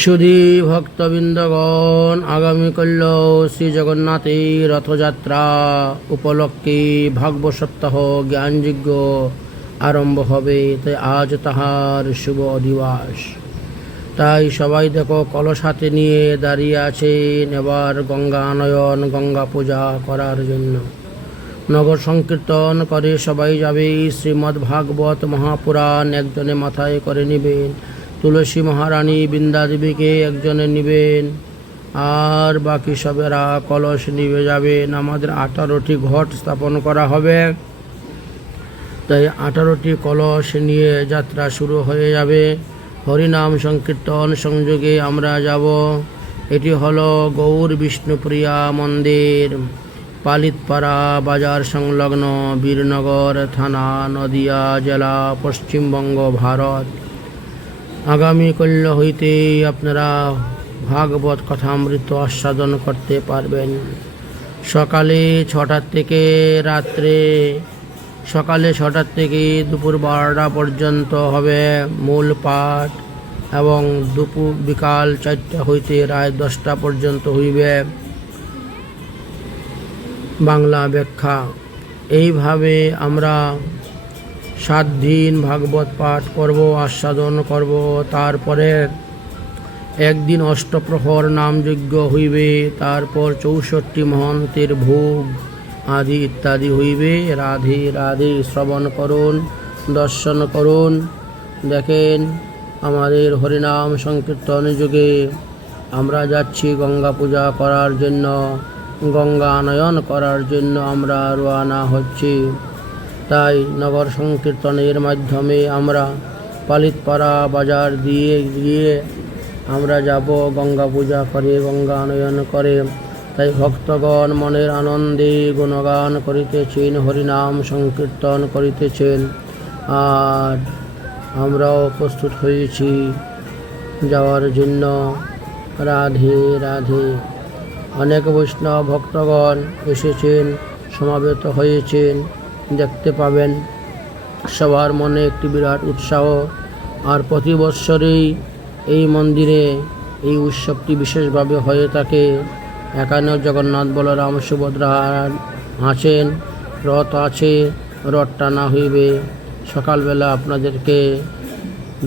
সুধী ভক্তবৃন্দগণ, আগামীকাল শ্রী জগন্নাথের রথযাত্রা উপলক্ষে ভাগবত সপ্তাহ জ্ঞানযজ্ঞ আরম্ভ হবে। তাই আজ তাহার শুভ দিবস। তাই সবাই দেখো কলস হাতে নিয়ে দাঁড়িয়ে আছেন এবার গঙ্গা আনয়ন, গঙ্গা পূজা করার জন্য। নগর সংকীর্তন করে সবাই যাবে। শ্রীমদ্ ভাগবত মহাপুরাণ একজনে মাথায় করে নেবেন, তুলসী মহারানী বৃন্দা দেবীকে একজনে নেবেন, আর বাকি সবেরা কলস নিয়ে যাবেন। আমাদের 18টি ঘট স্থাপন করা হবে, তাই 18টি কলস নিয়ে যাত্রা শুরু হয়ে যাবে। হরিনাম সংকীর্তন সংযোগে আমরা যাব। এটি হলো গৌর বিষ্ণুপ্রিয়া মন্দির, পালিতপাড়া বাজার সংলগ্ন, বীরনগর থানা, নদিয়া জেলা, পশ্চিমবঙ্গ, ভারত। আগামীকাল হইতে আপনারা ভাগবত কথামৃত আস্বাদন করতে পারবেন। সকালে 6টার থেকে দুপুর 12টা পর্যন্ত হবে মূল পাঠ, এবং বিকাল 4টা হইতে রাত 10টা পর্যন্ত হইবে বাংলা ব্যাখ্যা। এইভাবে আমরা 7 দিন ভাগবত পাঠ করব, আস্বাদন করব। তারপরে একদিন অষ্টপ্রহর নামযজ্ঞ হইবে, তারপর 64 মহন্তের ভোগ আদি ইত্যাদি হইবে। রাধে রাধে। শ্রবণ করুন, দর্শন করুন। দেখেন আমাদের হরিনাম সংকীর্তন যুগে আমরা যাচ্ছি গঙ্গা পূজা করার জন্য, গঙ্গা আনয়ন করার জন্য আমরা রওনা হচ্ছি। তাই নগর সংকীর্তনের মাধ্যমে আমরা পালিতপাড়া বাজার দিয়ে গিয়ে আমরা যাব গঙ্গা পূজা করে, গঙ্গা আনয়ন করে। তাই ভক্তগণ মনের আনন্দে গুণগান করিতেছেন, হরিনাম সংকীর্তন করিতেছেন, আর আমরাও প্রস্তুত হয়েছি যাওয়ার জন্য। রাধে রাধে। অনেক বৈষ্ণব ভক্তগণ এসেছেন, সমাবেত হয়েছেন, দেখতে পাবেন। সবার মনে একটি বিরাট উৎসাহ। আর প্রতি বৎসরেই এই মন্দিরে এই উৎসবটি বিশেষভাবে হয়ে থাকে। এখানে জগন্নাথ বলরাম সুভদ্রা আছেন, রথ আছে, রথ টানা হইবে। সকালবেলা আপনাদেরকে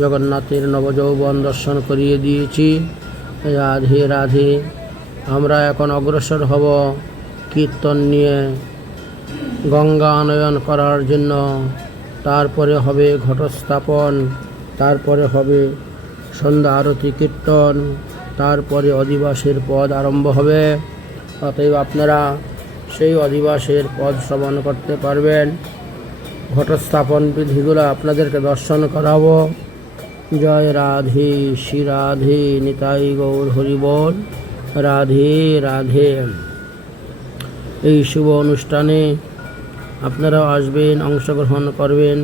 জগন্নাথের নবযৌবন দর্শন করিয়ে দিয়েছি। রাধে রাধে। আমরা এখন অগ্রসর হব কীর্তন নিয়ে গঙ্গা আনয়ন করার জন্য। তারপরে হবে ঘটস্থাপন, তারপরে হবে সন্ধ্যা আরতি কীর্তন, তারপরে অধিবাসের পদ আরম্ভ হবে। অতএব আপনারা সেই অধিবাসের পদ শ্রবণ করতে পারবেন। ঘটস্থাপন বিধিগুলো আপনাদেরকে দর্শন করাবো। জয় রাধে, শ্রী রাধে, নিতাই গৌর হরি বল। রাধে রাধে। এই শুভ অনুষ্ঠানে আপনারাও আসবেন, অংশগ্রহণ করবেন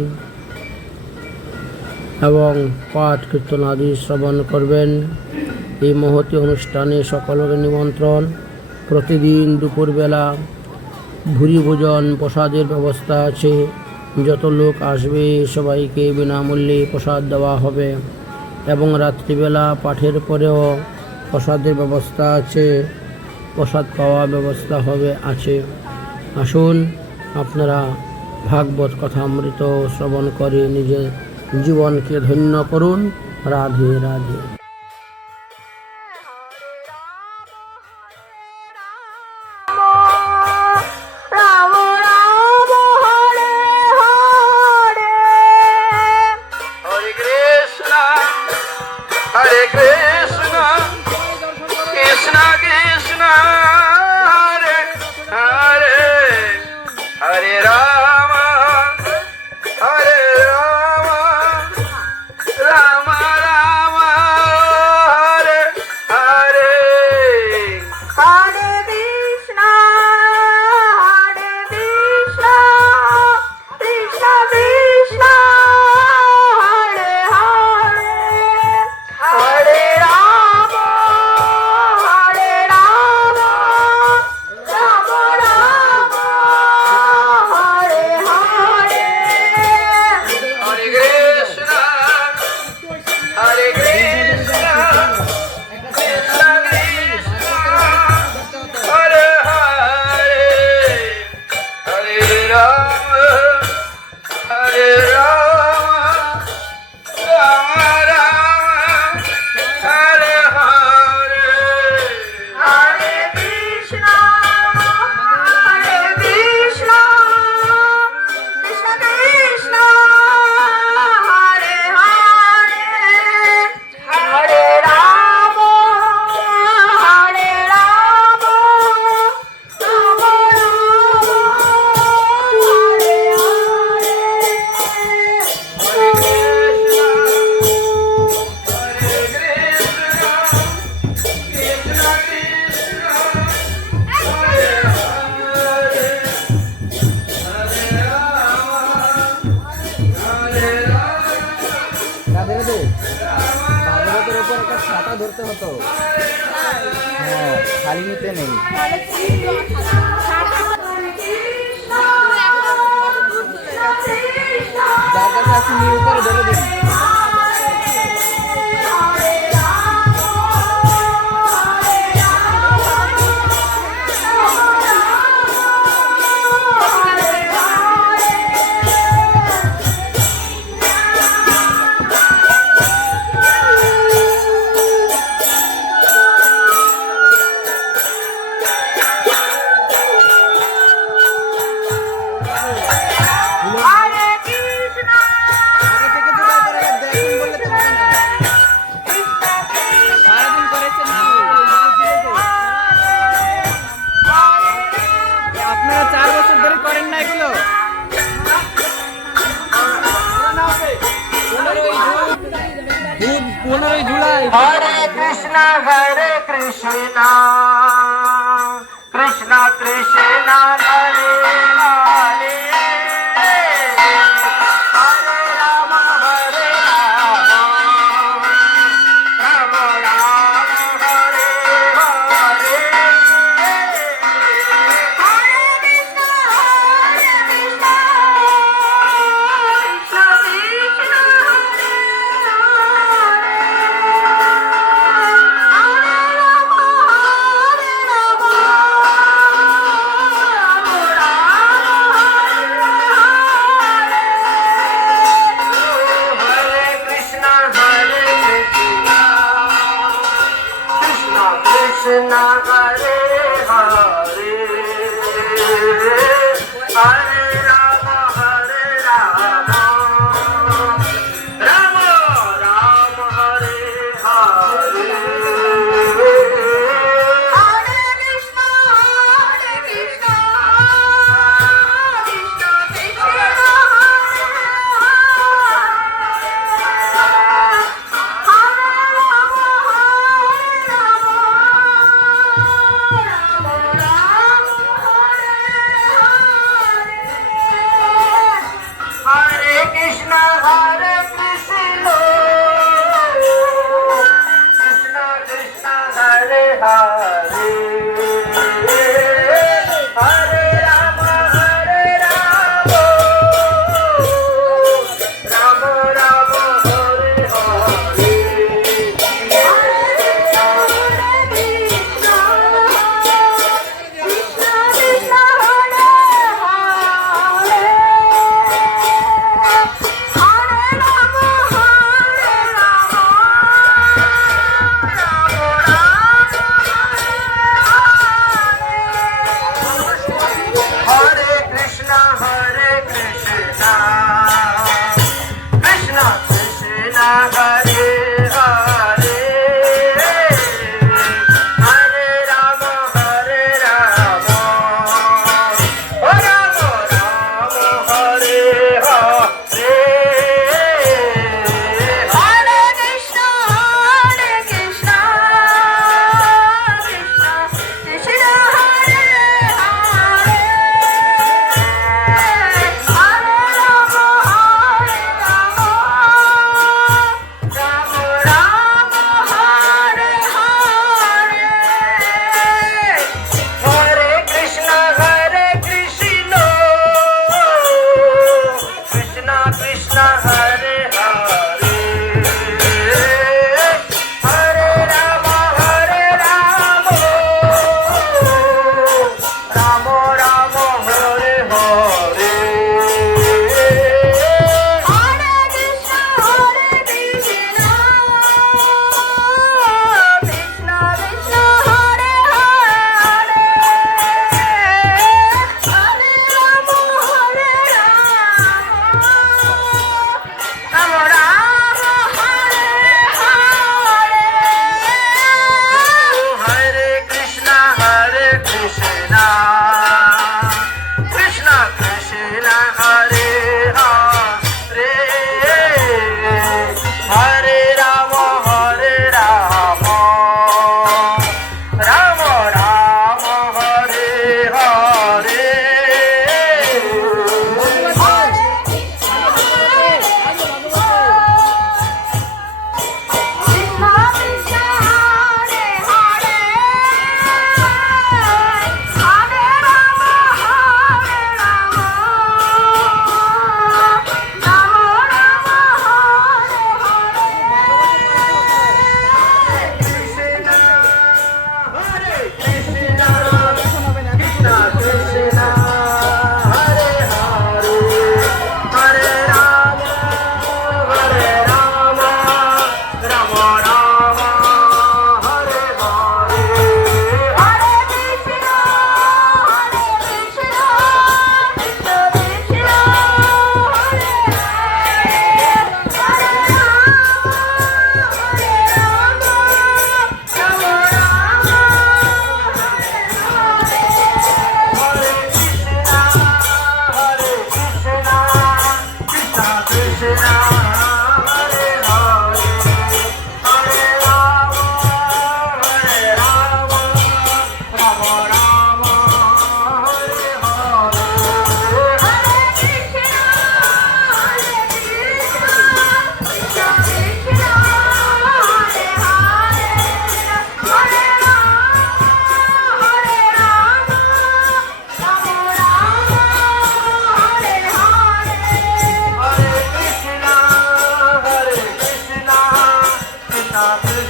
এবং পাঠ কীর্তন আদি শ্রবণ করবেন। এই মহতী অনুষ্ঠানে সকলের নিমন্ত্রণ। প্রতিদিন দুপুরবেলা ভুরি ভোজন প্রসাদের ব্যবস্থা আছে। যত লোক আসবে সবাইকে বিনামূল্যে প্রসাদ দেওয়া হবে, এবং রাত্রিবেলা পাঠের পরেও প্রসাদের ব্যবস্থা আছে, প্রসাদ পাওয়া ব্যবস্থা আছে। আসুন আপনারা ভাগবত কথামৃত শ্রবণ করে নিজের জীবনকে ধন্য করুন। Radhe Radhe. Hare Krishna, Krishna Krishna, Hare Hare, Hare Rama, Hare Rama, Rama Rama, Hare Hare, Hare Krishna, Krishna Krishna, Hare Hare, Hare টাকা ধরতে হতো। হ্যাঁ, খালি নিতে নেই। যার কাছে আছে নিয়ে উপরে ধরে দিন। Hare Krishna, আগে থেকে যোগাড় করা লাগবে, এখন বললে তো হবে না। সারাদিন করেছেন কি? আপনারা 4 বছর ধরে করেন না এগুলো? 15ই July. Hare Krishna, Krishna Krishna, Hare Hare, Hare Rama, Rama Rama, Hare Hare. Hare Krishna, Krishna Krishna, Hare Krishna, Krishna Krishna, Hare Hare, Hare Rama, Rama Rama, Hare Hare. Hare Krishna, Krishna Krishna, Hare Rama,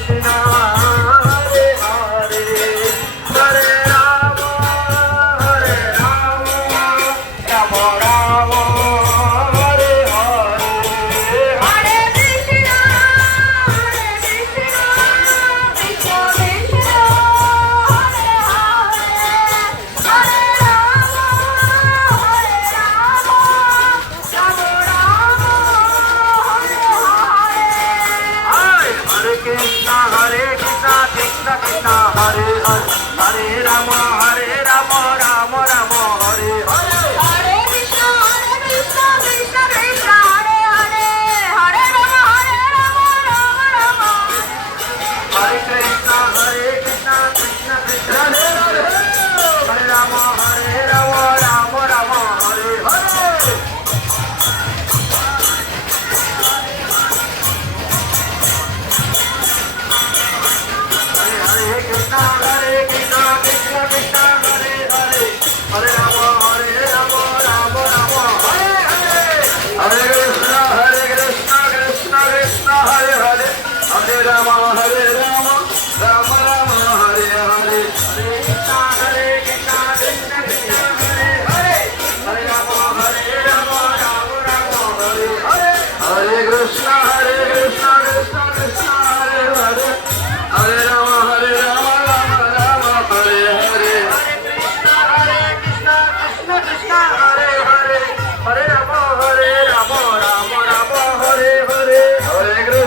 Krishna, Hare Hare, Hare Rama, Hare Rama, Rama Rama, Hare Hare, Hare Krishna, Krishna Krishna, Hare Hare, Hare Rama, Rama Rama, Hare Hare. Hare Krishna, Krishna Krishna, Hare Hare, Hare Rama, Rama Rama, Hare Hare. Hare Krishna, Krishna Krishna, Hare Hare, Hare Rama, Rama Rama, Hare Krishna, Krishna Krishna, Hare Hare, Hare Rama, Rama Rama, Hare Hare. Hare Krishna, Krishna Krishna, Hare Hare, Hare Rama, Rama Rama, Hare Hare. Hare Krishna, Krishna Krishna, Hare Hare, Hare Rama, Rama Rama, Hare Hare. Hare Krishna, Krishna Krishna, Hare Hare, Hare Rama, Rama Rama, Hare Hare. Hare Krishna, Krishna Krishna, Hare Hare, Hare Rama, Rama Rama, Hare Hare. Hare Krishna, Krishna Krishna, Hare Hare, Hare Rama, Rama Rama, Hare Hare. Hare Krishna, Krishna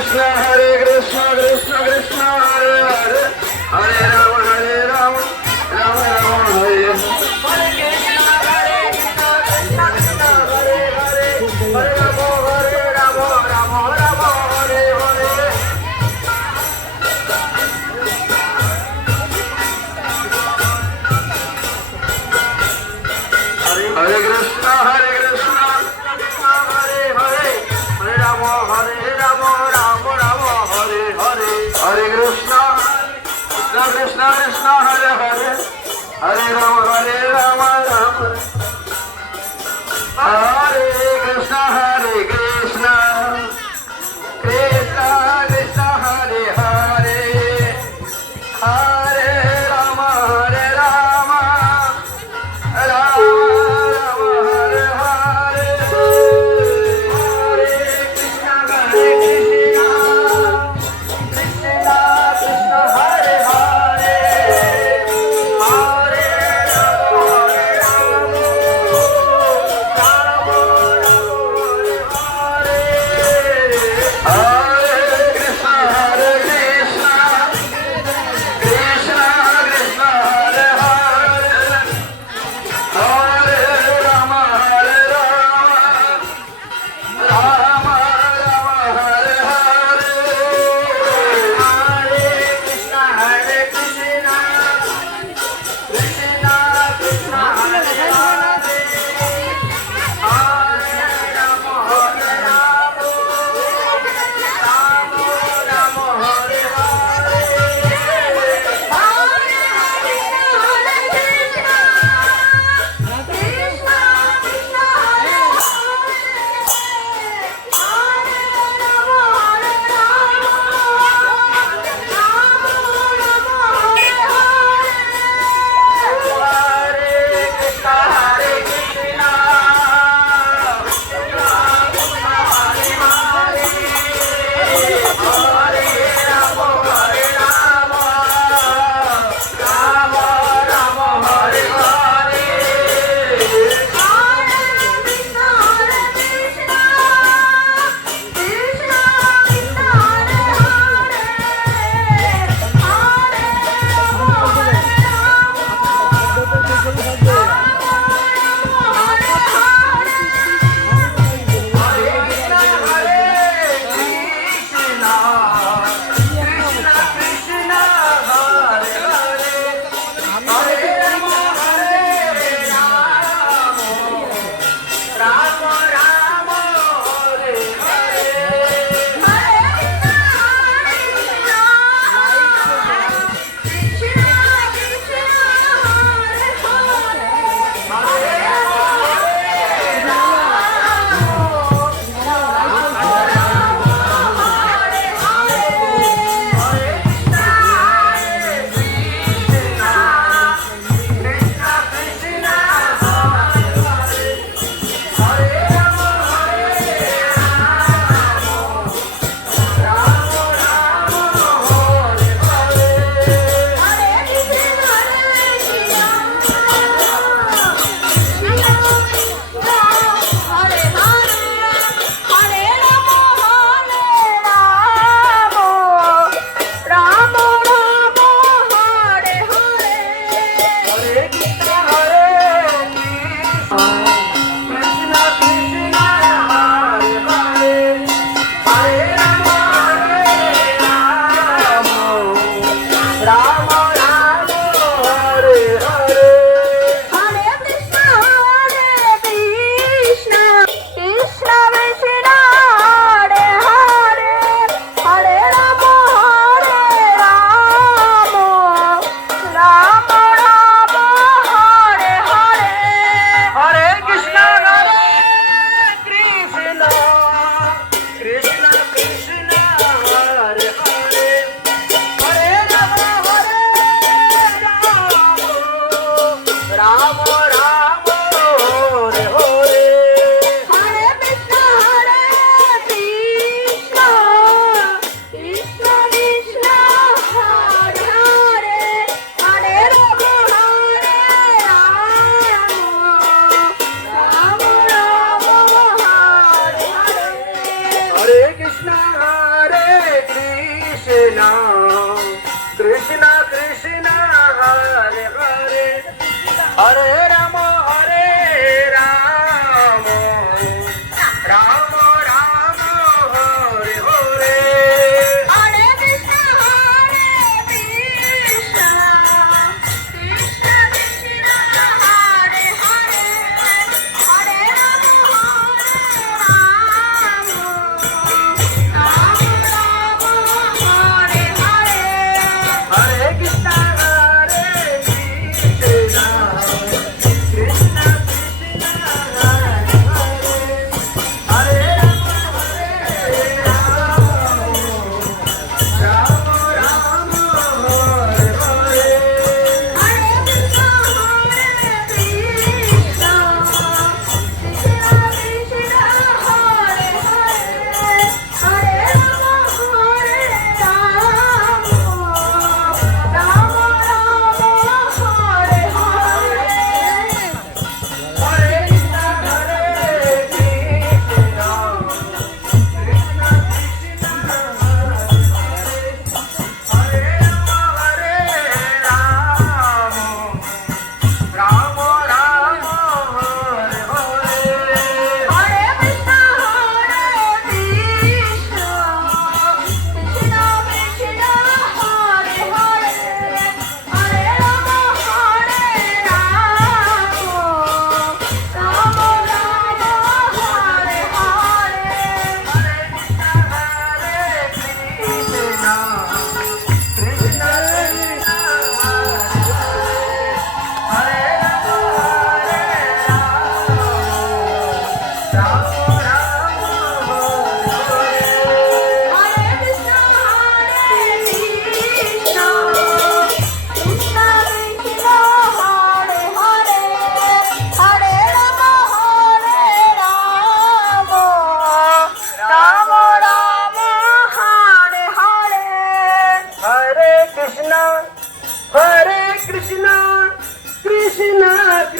Krishna, Hare Hare, Hare Rama, Rama Rama, Hare Hare. Hare Krishna, Krishna Krishna, Hare Hare, Hare Rama, Rama Rama, Hare Hare. Hare Krishna, Krishna Hare Hare, Hare Rama, Rama Rama, Hare Hare. Hare Krishna, Krishna Krishna, Hare Hare, Hare Rama, Rama Rama. Hare Krishna, Krishna Krishna, Hare Hare, Hare Rama, Rama Rama, Hare Hare. Hare Krishna, Krishna Krishna, Hare Hare, Hare Rama, Rama Rama, Hare Hare.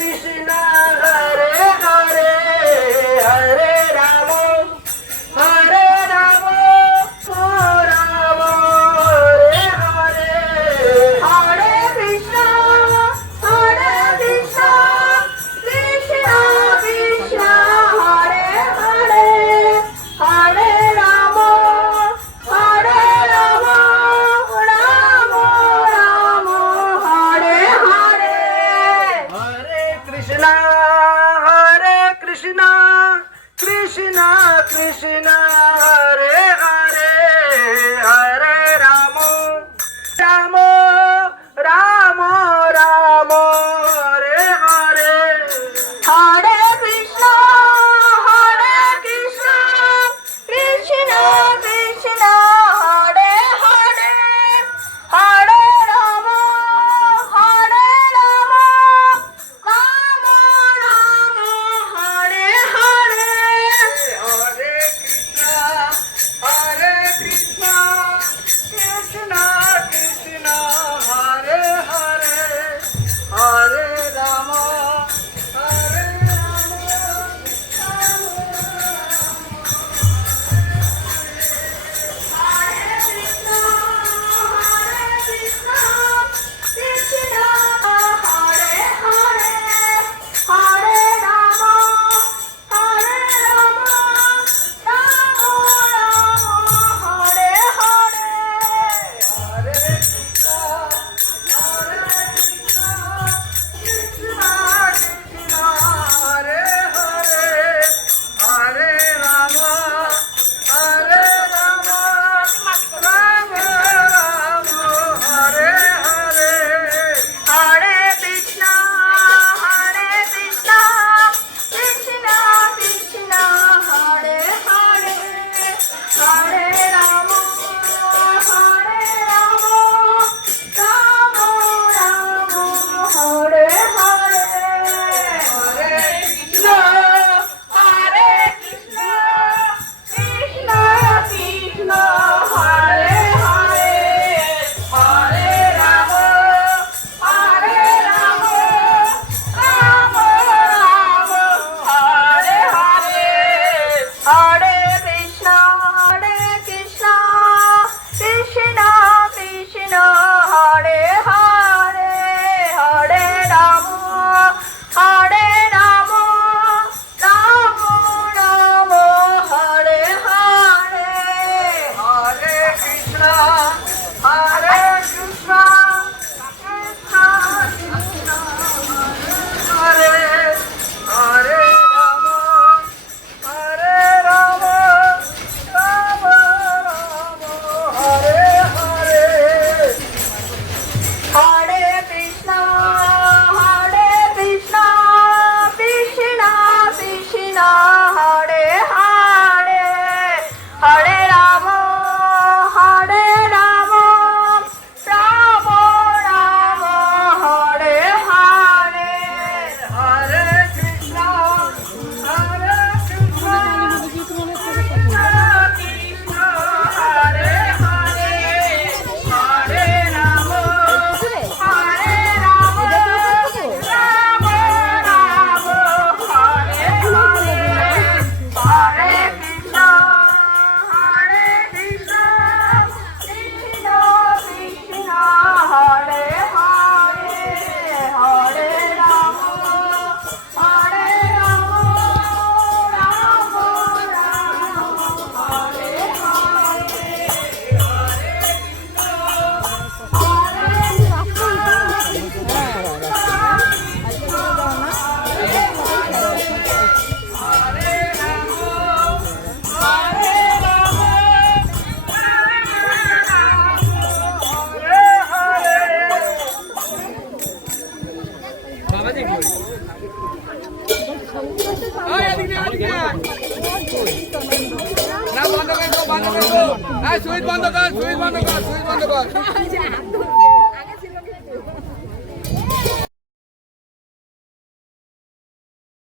Krishna Hare Hare Hare Rama Hare Rama Rama Hare Hare Hare Krishna Krishna Krishna Hare Hare Hare Rama Rama Rama Hare Hare Hare Krishna Krishna Krishna Hare Hare Hare Rama Rama Rama Rama Hare Hare Hare Krishna Krishna Krishna Krishna Hare Hare Hare Rama Rama Rama Hare Hare Hare Krishna Krishna Krishna Hare Hare Hare Rama Hare Hare Hare Rama Rama Rama Hare Hare Hare Krishna Krishna Krishna Hare Hare Hare Rama Rama Rama Hare Hare Hare Krishna Krishna Krishna Krishna Hare Hare Hare Rama Rama Rama Hare Hare Hare Krishna Krishna Krishna Krishna Hare Hare Hare Rama Rama Rama Hare Hare Hare Krishna হরে কৃষ্ণ কৃষ্ণ কৃষ্ণ হরে হরে রাম রাম রাম হরে হরে হরে কৃষ্ণ কৃষ্ণ কৃষ্ণ কৃষ্ণ হরে হরে হরে রাম রাম রাম হরে হরে হরে কৃষ্ণ হরে কৃষ্ণ কৃষ্ণ কৃষ্ণ হরে হরে হরে রাম হরে রাম রাম রাম হরে হরে হরে কৃষ্ণ কৃষ্ণ কৃষ্ণ কৃষ্ণ হরে হরে হরে রাম রাম রাম হরে switch বন্ধ কর switch বন্ধ কর switch বন্ধ কর